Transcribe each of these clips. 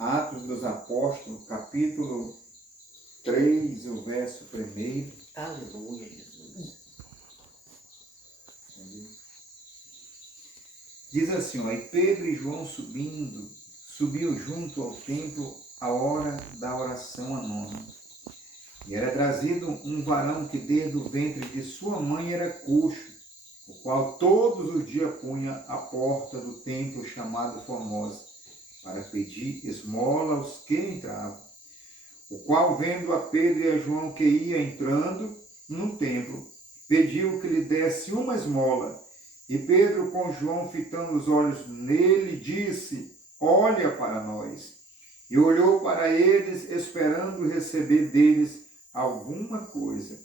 Atos dos Apóstolos, capítulo 3, o verso 1. Aleluia, Jesus. Diz assim, ó, e Pedro e João subiu junto ao templo à hora da oração à nona. E era trazido um varão que desde o ventre de sua mãe era coxo, o qual todos os dias punha à porta do templo chamado Formosa, para pedir esmola aos que entravam. O qual, vendo a Pedro e a João que ia entrando no templo, pediu que lhe desse uma esmola. E Pedro, com João fitando os olhos nele, disse, olha para nós. E olhou para eles, esperando receber deles alguma coisa.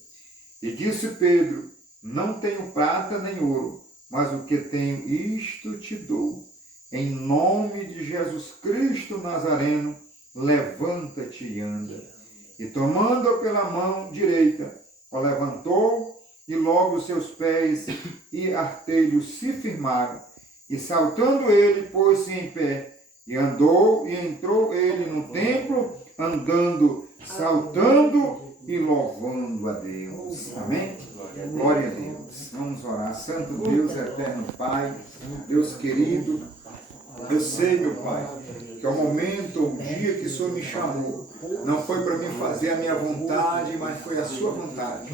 E disse Pedro, não tenho prata nem ouro, mas o que tenho, isto te dou. Em nome de Jesus Cristo Nazareno, levanta-te e anda. E tomando-o pela mão direita, o levantou, e logo seus pés e artelhos se firmaram. E saltando ele, pôs-se em pé, e andou, e entrou ele no templo, andando, saltando e louvando a Deus. Amém? Glória a Deus. Vamos orar. Santo Deus, eterno Pai, Deus querido, eu sei, meu Pai, que é o momento, o dia que o Senhor me chamou, não foi para mim fazer a minha vontade, mas foi a sua vontade.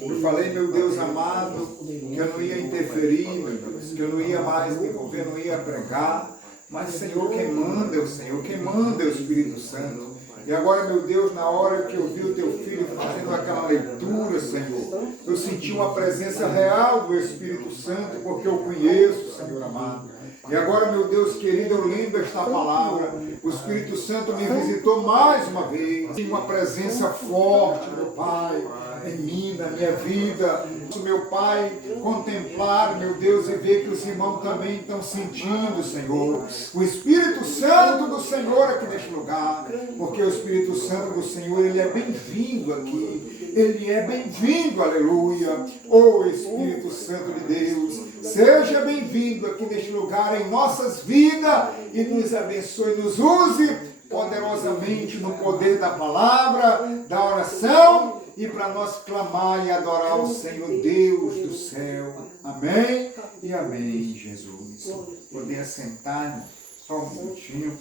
Eu falei, meu Deus amado, que eu não ia interferir, meu Deus, que eu não ia mais me envolver, não ia pregar, mas, Senhor, quem manda é o Senhor, quem manda é o Espírito Santo. E agora, meu Deus, na hora que eu vi o teu filho fazendo aquela leitura, Senhor, eu senti uma presença real do Espírito Santo, porque eu conheço, Senhor amado. E agora, meu Deus querido, eu lembro esta palavra. O Espírito Santo me visitou mais uma vez. Uma presença forte, meu Pai, em mim, na minha vida. Meu Pai, contemplar, meu Deus, e ver que os irmãos também estão sentindo, Senhor. O Espírito Santo do Senhor aqui neste lugar. Porque o Espírito Santo do Senhor, ele é bem-vindo aqui. Ele é bem-vindo, aleluia. Oh, Espírito Santo de Deus, seja bem-vindo aqui neste lugar em nossas vidas e nos abençoe, nos use poderosamente no poder da palavra, da oração e para nós clamar e adorar o Senhor Deus do céu. Amém e amém, Jesus. Poder assentar só um minutinho.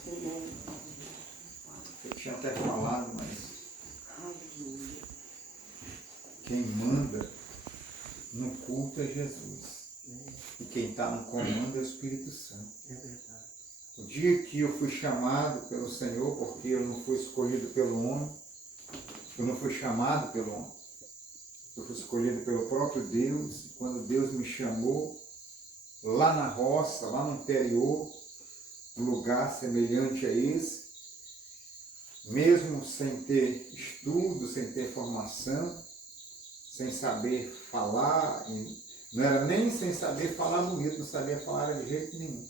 Eu tinha até falado, mas quem manda no culto é Jesus. E quem está no comando é o Espírito Santo. É verdade. O dia que eu fui chamado pelo Senhor, porque eu não fui escolhido pelo homem, eu não fui chamado pelo homem, eu fui escolhido pelo próprio Deus. E quando Deus me chamou, lá na roça, lá no interior, um lugar semelhante a esse, mesmo sem ter estudo, sem ter formação, sem saber falar, não era nem sem saber falar bonito, não sabia falar de jeito nenhum.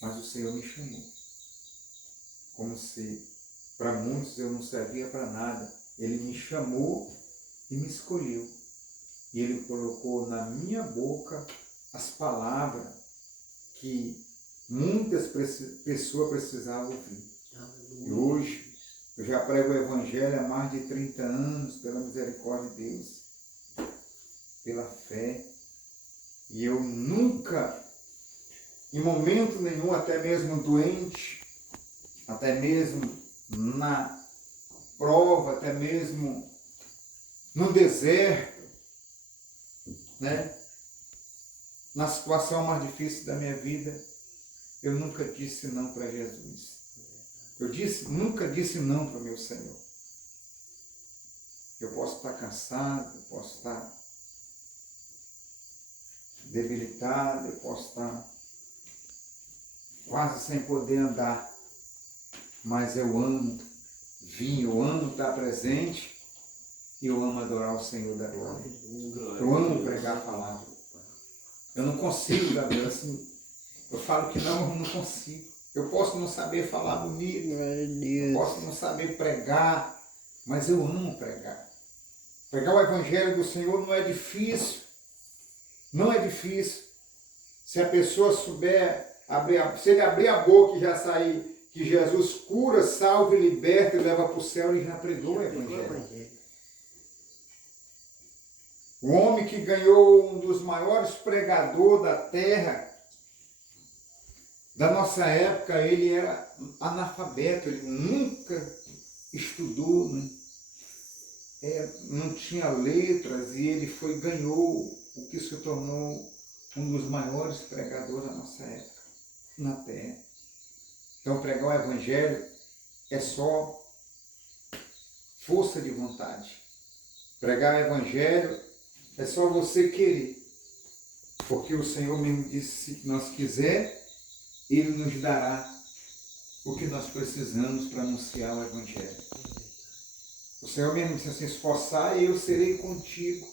Mas o Senhor me chamou. Como se para muitos eu não servia para nada. Ele me chamou e me escolheu. E Ele colocou na minha boca as palavras que muitas pessoas precisavam ouvir. E hoje eu já prego o Evangelho há mais de 30 anos, pela misericórdia de Deus, pela fé. E eu nunca, em momento nenhum, até mesmo doente, até mesmo na prova, até mesmo no deserto, né? Na situação mais difícil da minha vida, eu nunca disse não para Jesus. Nunca disse não para o meu Senhor. Eu posso estar cansado, eu posso estar debilitado, eu posso estar quase sem poder andar, mas eu amo vir, eu amo estar presente e eu amo adorar o Senhor da glória. Eu amo pregar a palavra. Eu não consigo, Gabriel, assim, eu falo que não, eu não consigo. Eu posso não saber falar bonito, eu posso não saber pregar, mas eu amo pregar. Pregar o Evangelho do Senhor não é difícil. Não é difícil. Se a pessoa souber se ele abrir a boca e já sair que Jesus cura, salva, liberta e leva para o céu, ele já pregou o Evangelho. O homem que ganhou um dos maiores pregadores da terra, da nossa época, ele era analfabeto, ele nunca estudou, né? Não tinha letras, e ele ganhou o que se tornou um dos maiores pregadores da nossa época na terra. Então, pregar o Evangelho é só força de vontade. Pregar o Evangelho é só você querer. Porque o Senhor mesmo disse, se nós quiser, Ele nos dará o que nós precisamos para anunciar o Evangelho. O Senhor mesmo disse assim, esforçar e eu serei contigo.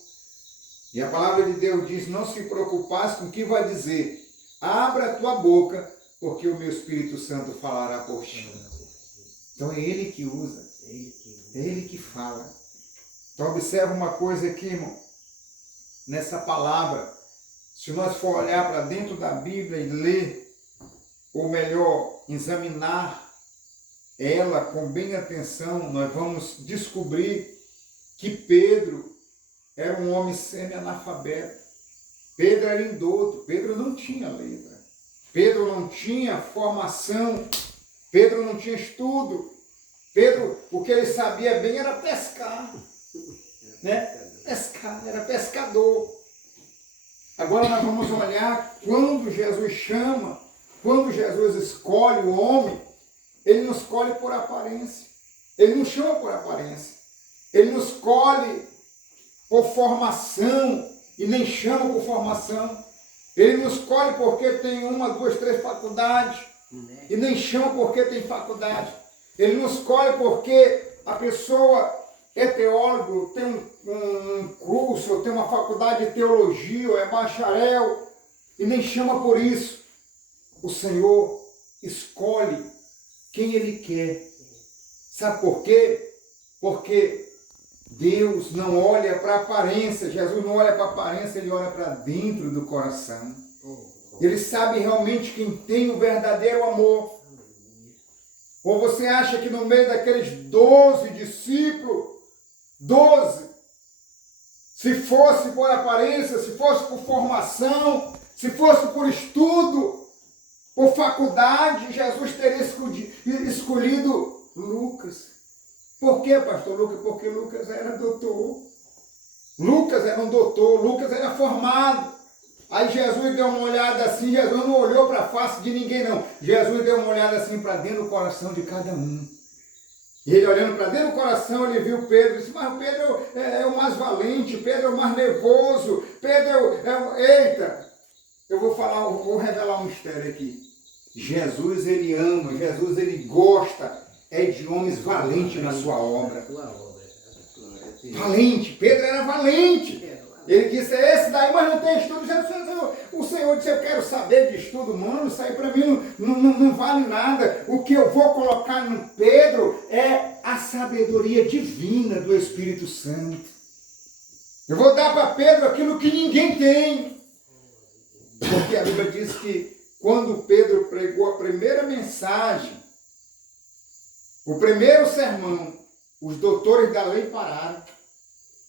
E a palavra de Deus diz, não se preocupasse com o que vai dizer. Abra a tua boca, porque o meu Espírito Santo falará por ti. Então é Ele que usa. É Ele que fala. Então observa uma coisa aqui, irmão. Nessa palavra, se nós for olhar para dentro da Bíblia e ler, ou melhor, examinar ela com bem atenção, nós vamos descobrir que Pedro era um homem semi-analfabeto. Pedro era indouto, Pedro não tinha letra, Pedro não tinha formação, Pedro não tinha estudo. Pedro, o que ele sabia bem era pescar, né? Pescar, era pescador. Agora nós vamos olhar quando Jesus chama, quando Jesus escolhe o homem, Ele não escolhe por aparência. Ele não chama por aparência. Ele não escolhe por formação e nem chama por formação. Ele não escolhe porque tem 1, 2, 3 faculdades e nem chama porque tem faculdade. Ele não escolhe porque a pessoa é teólogo, tem um curso, tem uma faculdade de teologia, ou é bacharel, e nem chama por isso. O Senhor escolhe quem Ele quer. Sabe por quê? Porque Deus não olha para a aparência, Jesus não olha para a aparência, Ele olha para dentro do coração. Ele sabe realmente quem tem o verdadeiro amor. Ou você acha que no meio daqueles 12 discípulos, 12, se fosse por aparência, se fosse por formação, se fosse por estudo, por faculdade, Jesus teria escolhido Lucas. Por quê, pastor Lucas? Porque Lucas era doutor. Lucas era um doutor, Lucas era formado. Aí Jesus deu uma olhada assim, Jesus não olhou para a face de ninguém não. Jesus deu uma olhada assim para dentro do coração de cada um. E ele olhando para dentro do coração, ele viu Pedro e disse, mas Pedro é o mais valente, Pedro é o mais nervoso, Pedro eita, eu vou revelar um mistério aqui. Jesus, ele ama, Jesus, ele gosta, de homens valentes na sua obra. Valente, Pedro era valente. Ele disse, esse daí, mas não tem estudo. O Senhor disse, eu quero saber de estudo, mano, isso aí para mim não vale nada. O que eu vou colocar no Pedro é a sabedoria divina do Espírito Santo. Eu vou dar para Pedro aquilo que ninguém tem. Porque a Bíblia diz que quando Pedro pregou a primeira mensagem, o primeiro sermão, os doutores da lei pararam.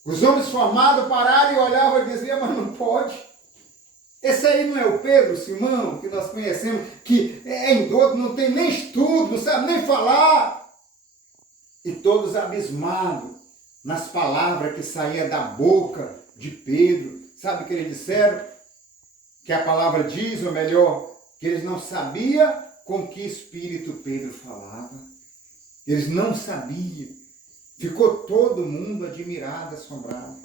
Os homens formados pararam e olhavam e diziam, mas não pode. Esse aí não é o Pedro, Simão, que nós conhecemos, que é indouto, não tem nem estudo, não sabe nem falar. E todos abismados nas palavras que saíam da boca de Pedro. Sabe o que eles disseram? Que a palavra diz, ou melhor, que eles não sabiam com que espírito Pedro falava. Eles não sabiam. Ficou todo mundo admirado, assombrado.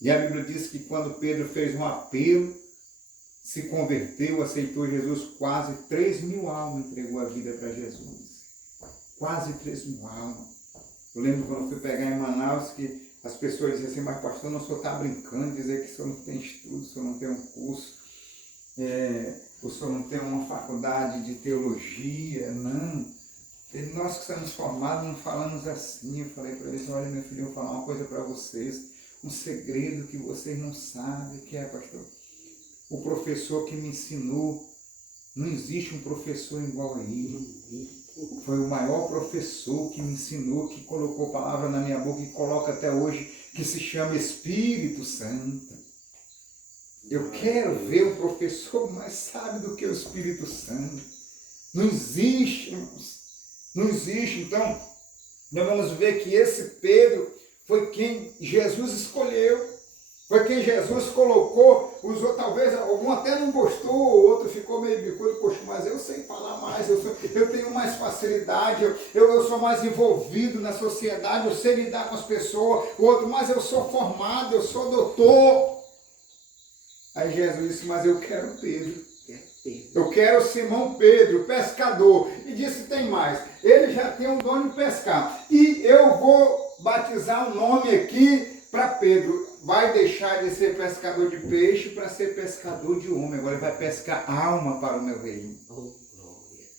E a Bíblia diz que quando Pedro fez um apelo, se converteu, aceitou Jesus, quase 3.000 almas entregou a vida para Jesus. Quase 3.000 almas. Eu lembro quando eu fui pegar em Manaus que as pessoas diziam assim, mas pastor, não só está brincando, dizer que o senhor não tem estudo, o senhor não tem um curso, o senhor não tem uma faculdade de teologia, não. Nós que estamos formados não falamos assim. Eu falei para eles, olha meu filho, eu vou falar uma coisa para vocês, um segredo que vocês não sabem, que é, pastor? O professor que me ensinou Não existe um professor igual a ele. Foi o maior professor que me ensinou, que colocou palavra na minha boca e coloca até hoje, que se chama Espírito Santo. Eu quero ver um professor mais sábio do que o Espírito Santo. Não existe, irmãos. Não existe. Então, nós vamos ver que esse Pedro foi quem Jesus escolheu. Foi quem Jesus colocou, usou, talvez algum até não gostou, o outro ficou meio bicudo, poxa, mas eu sei falar mais, eu tenho mais facilidade, eu sou mais envolvido na sociedade, eu sei lidar com as pessoas, o outro, mas eu sou formado, eu sou doutor. Aí Jesus disse, mas eu quero Pedro. Eu quero Simão Pedro, pescador. E disse, tem mais, ele já tem um dom de pescar. E eu vou batizar um nome aqui para Pedro. Vai deixar de ser pescador de peixe para ser pescador de homem. Agora ele vai pescar alma para o meu reino.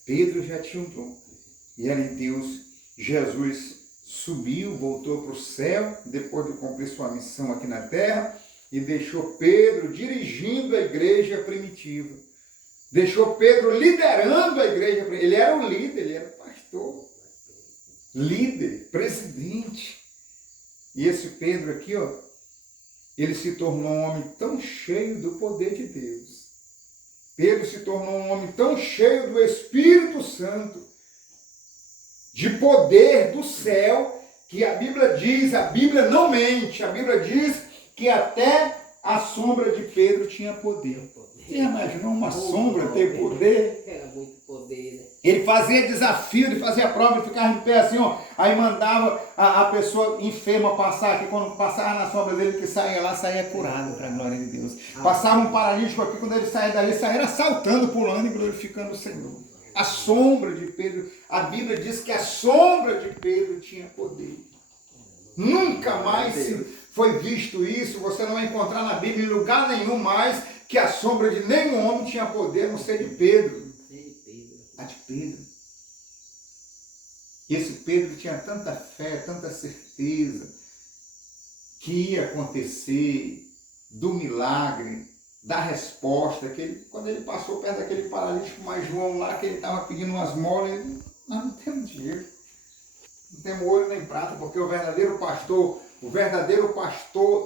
Pedro já tinha um dom. E era em Deus. Jesus subiu, voltou para o céu, depois de cumprir sua missão aqui na terra, e deixou Pedro dirigindo a igreja primitiva. Deixou Pedro liderando a igreja primitiva. Ele era o líder, ele era o pastor. Líder, presidente. E esse Pedro aqui, ó, ele se tornou um homem tão cheio do poder de Deus. Pedro se tornou um homem tão cheio do Espírito Santo, de poder do céu, que a Bíblia não mente, a Bíblia diz que até a sombra de Pedro tinha poder. Você imaginou uma sombra ter poder? Era muito poder, né? Ele fazia desafio, ele fazia prova, ele ficava em pé assim, ó, aí mandava a pessoa enferma passar aqui, quando passava na sombra dele, que saía lá, saía curado, para a glória de Deus. Passava um paralítico aqui, quando ele saía dali, saía saltando, pulando e glorificando o Senhor. A sombra de Pedro, a Bíblia diz que a sombra de Pedro tinha poder. Nunca mais foi visto isso, você não vai encontrar na Bíblia em lugar nenhum mais que a sombra de nenhum homem tinha poder, a não ser de Pedro. A de Pedro. E esse Pedro tinha tanta fé, tanta certeza que ia acontecer, do milagre, da resposta, que ele, quando ele passou perto daquele paralítico mais João lá, que ele estava pedindo umas molas, ele, nós não temos dinheiro, não temos ouro nem prata, porque o verdadeiro pastor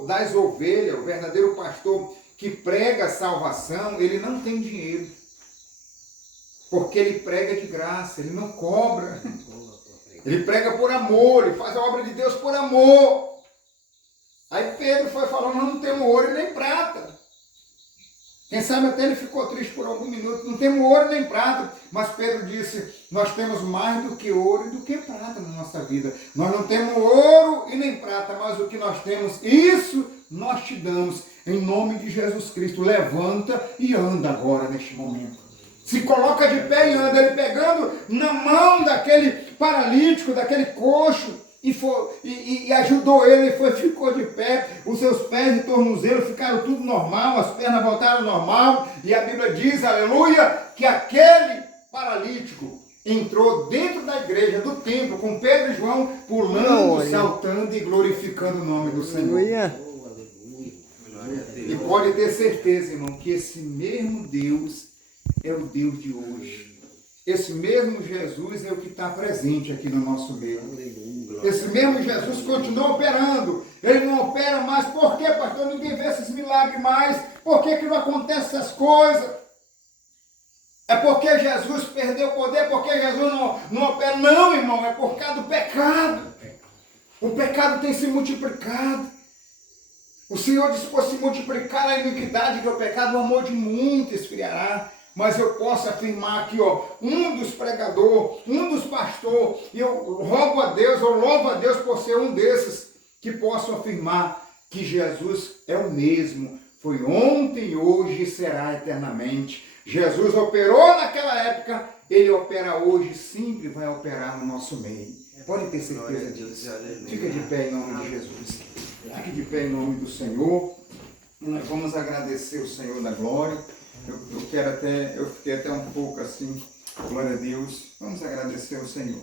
das ovelhas, o verdadeiro pastor que prega a salvação, ele não tem dinheiro. Porque ele prega de graça, ele não cobra. Ele prega por amor, ele faz a obra de Deus por amor. Aí Pedro foi falando, nós não temos ouro e nem prata. Quem sabe até ele ficou triste por algum minuto, não temos ouro nem prata. Mas Pedro disse, nós temos mais do que ouro e do que prata na nossa vida. Nós não temos ouro e nem prata, mas o que nós temos, isso nós te damos. Em nome de Jesus Cristo, levanta e anda agora neste momento. Se coloca de pé e anda, ele pegando na mão daquele paralítico, daquele coxo, e ajudou ele, ficou de pé, os seus pés e tornozelos ficaram tudo normal, as pernas voltaram normal, e a Bíblia diz, aleluia, que aquele paralítico entrou dentro da igreja, do templo, com Pedro e João, pulando, saltando e glorificando o nome do Senhor. E pode ter certeza, irmão, que esse mesmo Deus é o Deus de hoje. Esse mesmo Jesus é o que está presente aqui no nosso meio. Esse mesmo Jesus continua operando. Ele não opera mais. Por quê, pastor? Ninguém vê esses milagres mais. Por que não acontecem essas coisas? É porque Jesus perdeu o poder? Porque Jesus não opera? Não, irmão. É por causa do pecado. O pecado tem se multiplicado. O Senhor disse, por se multiplicar a iniquidade, que é o pecado, o amor de muitos esfriará. Mas eu posso afirmar aqui, ó, um dos pregadores, um dos pastores, e eu rogo a Deus, eu louvo a Deus por ser um desses, que posso afirmar que Jesus é o mesmo. Foi ontem, hoje e será eternamente. Jesus operou naquela época, ele opera hoje, sempre vai operar no nosso meio. Pode ter certeza disso. Fica de pé em nome de Jesus. Fique de pé em nome do Senhor. Nós vamos agradecer o Senhor da glória. Eu fiquei até um pouco assim, glória a Deus. Vamos agradecer ao Senhor.